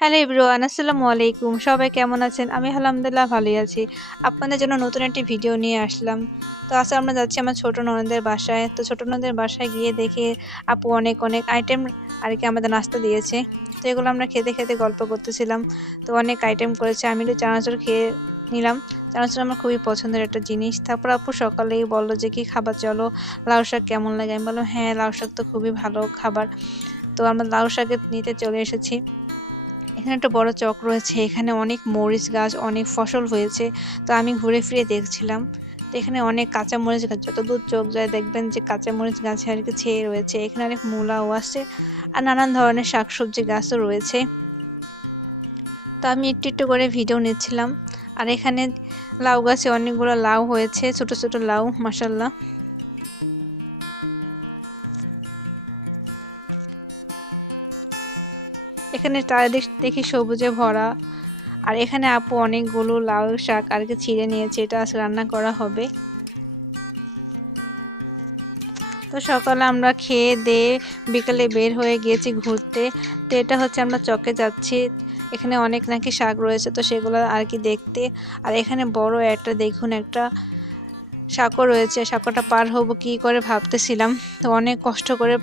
Hello everyone, আসসালামু আলাইকুম। সবাই কেমন আছেন? আমি আলহামদুলিল্লাহ ভালোই আছি। আপনাদের জন্য নতুন একটি ভিডিও নিয়ে আসলাম। তো আজকে আমরা যাচ্ছি আমার ছোট ননদের বাসায়। তো ছোট ননদের বাসায় গিয়ে দেখি আপু অনেক আইটেম আরকি আমাদের নাস্তা দিয়েছে। তো এগুলো আমরা খেতে গল্প করতেছিলাম। তো অনেক আইটেম করেছে। আমি একটু চানাচুর খেয়ে নিলাম। চানাচুর আমার খুবই পছন্দের একটা জিনিস। তারপর আপু সকালেই বলল যে, "কি খাবার চলো? লাউ শাক কেমন লাগে?" আমি বললাম, "হ্যাঁ, লাউ শাক তো খুবই ভালো খাবার।" তো আমরা লাউ শাকের নিতে চলে এসেছি। এখানে একটা বড় চক রয়েছে। এখানে অনেক মরিচ গাছ, অনেক ফসল হয়েছে। তো আমি ঘুরে ফিরে দেখছিলাম। তো এখানে অনেক কাঁচা মরিচ গাছ, যতদূর চোখ যায় দেখবেন যে কাঁচা মরিচ গাছে আরকি ছেয়ে রয়েছে। এখানে অনেক মূলাও আছে আর নানান ধরনের শাকসবজি গাছও রয়েছে। তো আমি একটু করে ভিডিও নিচ্ছিলাম। আর এখানে লাউ গাছে অনেকগুলো লাউ হয়েছে, ছোট লাউ, মাশাআল্লাহ। এখানে চারিদিক দেখি সবুজে ভরা। আর এখানে আপু অনেকগুলো লাউ শাক আরকি ছিঁড়ে নিয়েছে, এটা আজকে রান্না করা হবে। তো সকালে আমরা খেয়ে দেয়ে বিকালে বের হয়ে গিয়েছি ঘুরতে। তো এটা হচ্ছে আমরা চকে যাচ্ছি। এখানে অনেক নাকি শাক রয়েছে, তো সেগুলো আর কি দেখতে। আর এখানে বড় একটা দেখুন একটা সাঁকো রয়েছে, সাঁকোটা পার হব কি করে ভাবতেছিলাম। তো অনেক কষ্ট করে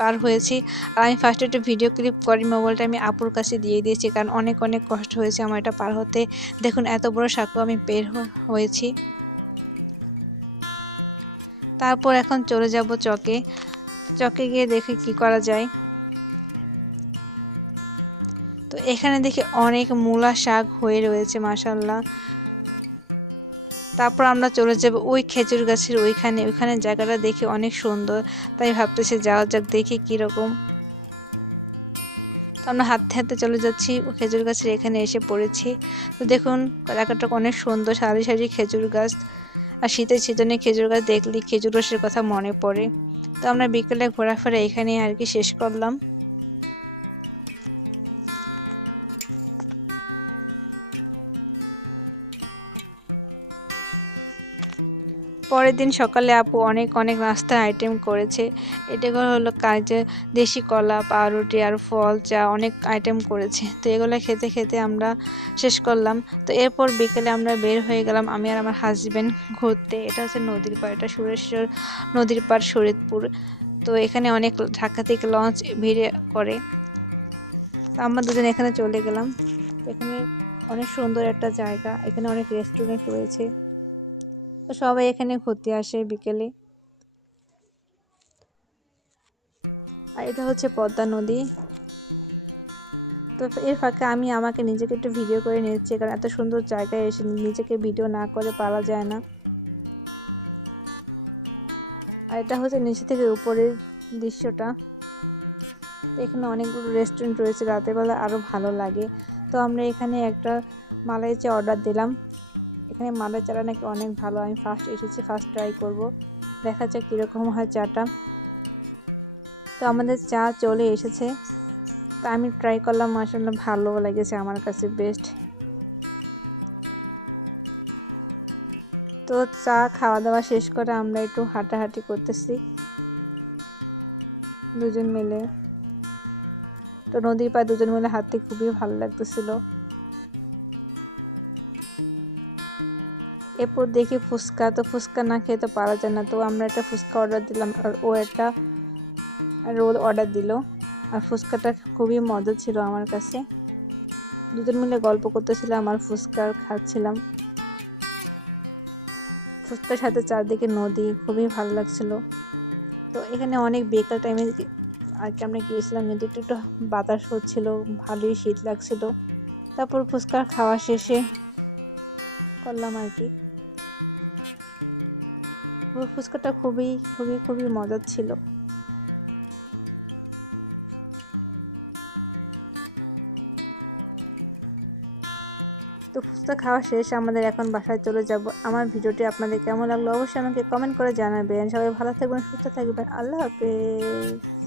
পার হয়েছি। আর আমি ফার্স্টে একটা ভিডিও ক্লিপ করি, মোবাইলটা আমি আপুর কাছে দিয়ে দিয়েছি, কারণ অনেক কষ্ট হয়েছে আমার এটা পার হতে। দেখুন এত বড় সাঁকো আমি বের হয়েছি। তারপর এখন চলে যাব চকে। চকে গিয়ে দেখি কি করা যায়। তো এখানে দেখি অনেক মূলা শাক হয়ে রয়েছে, মাশাআল্লাহ। তারপর আমরা চলে যাব ওই খেজুর গাছের ওইখানে জায়গাটা দেখে অনেক সুন্দর। তাই ভাবতেছি যাওয়া যাক, দেখি কীরকম। তো আমরা হাঁটতে চলে যাচ্ছি ও খেজুর গাছের এখানে এসে পড়েছি। তো দেখুন জায়গাটা অনেক সুন্দর, সারি খেজুর গাছ। আর শীতের সিজনে খেজুর গাছ দেখলে খেজুর রসের কথা মনে পড়ে। তো আমরা বিকেলে ঘোরাফেরা এখানেই আর কি শেষ করলাম। পরের দিন সকালে আপু অনেক নাস্তার আইটেম করেছে। এটাগুলো হলো কাজে দেশি কলা, পাউরুটি আর ফল, চা, অনেক আইটেম করেছে। তো এগুলো খেতে আমরা শেষ করলাম। তো এরপর বিকেলে আমরা বের হয়ে গেলাম, আমি আর আমার হাজবেন্ড, ঘুরতে। এটা হচ্ছে নদীর পাড়, এটা সুরেশ্বর নদীর পাড়, শরীয়তপুর। তো এখানে অনেক ঢাকা থেকে লঞ্চ ভিড়ে করে। তো আমরা দুজন এখানে চলে গেলাম। এখানে অনেক সুন্দর একটা জায়গা, এখানে অনেক রেস্টুরেন্ট রয়েছে। তো সবাই এখানে ঘুরতে আসে বিকেলে। আর এটা হচ্ছে পদ্মা নদী। তো এর ফাঁকে আমি আমাকে নিজেকে একটু ভিডিও করে নিচ্ছি, কারণ এত সুন্দর জায়গায় এসে নিজেকে ভিডিও না করে পারা যায় না। আর এটা হচ্ছে নিচে থেকে উপরের দৃশ্যটা। তো এখানে অনেকগুলো রেস্টুরেন্ট রয়েছে, রাতের বেলা আরও ভালো লাগে। তো আমরা এখানে একটা মালাই চা অর্ডার দিলাম। এখানে মালাই চাটা নাকি অনেক ভালো, আমি ফার্স্ট এসেছি, ফার্স্ট ট্রাই করব, দেখা যাক কীরকম হয় চাটা। তো আমাদের চা চলে এসেছে। তা আমি ট্রাই করলাম, মাশাআল্লাহ ভালো লেগেছে আমার কাছে, বেস্ট। তো চা খাওয়া দাওয়া শেষ করে আমরা একটু হাঁটাহাঁটি করতেছি দুজন মিলে। তো নদীর পাড়ে দুজন মিলে হাঁটতে খুবই ভালো লাগতেছিল। এরপর দেখি ফুচকা, তো ফুচকা না খেয়ে তো পারা যায় না। তো আমরা একটা ফুচকা অর্ডার দিলাম আর ও একটা রোল অর্ডার দিল। আর ফুচকাটা খুবই মজা ছিল আমার কাছে। দুজন মিলে গল্প করতেছিলাম আর ফুচকা খাচ্ছিলাম। ফুচকার সাথে চারদিকে নদী, খুবই ভালো লাগছিল। তো এখানে অনেক বিকেল টাইমে আর কি আমরা গিয়েছিলাম, কিন্তু একটু বাতাস হচ্ছিল, ভালোই শীত লাগছিল। তারপর ফুচকা খাওয়া শেষে করলাম আর কি। ফুচকাটা খুবই মজার ছিল। তো ফুচকা খাওয়া শেষ, আমাদের এখন বাসায় চলে যাব। আমার ভিডিওটি আপনাদের কেমন লাগলো অবশ্যই আমাকে কমেন্ট করে জানাবেন। সবাই ভালো থাকবেন, সুস্থ থাকবেন, আল্লাহ হাফেজ।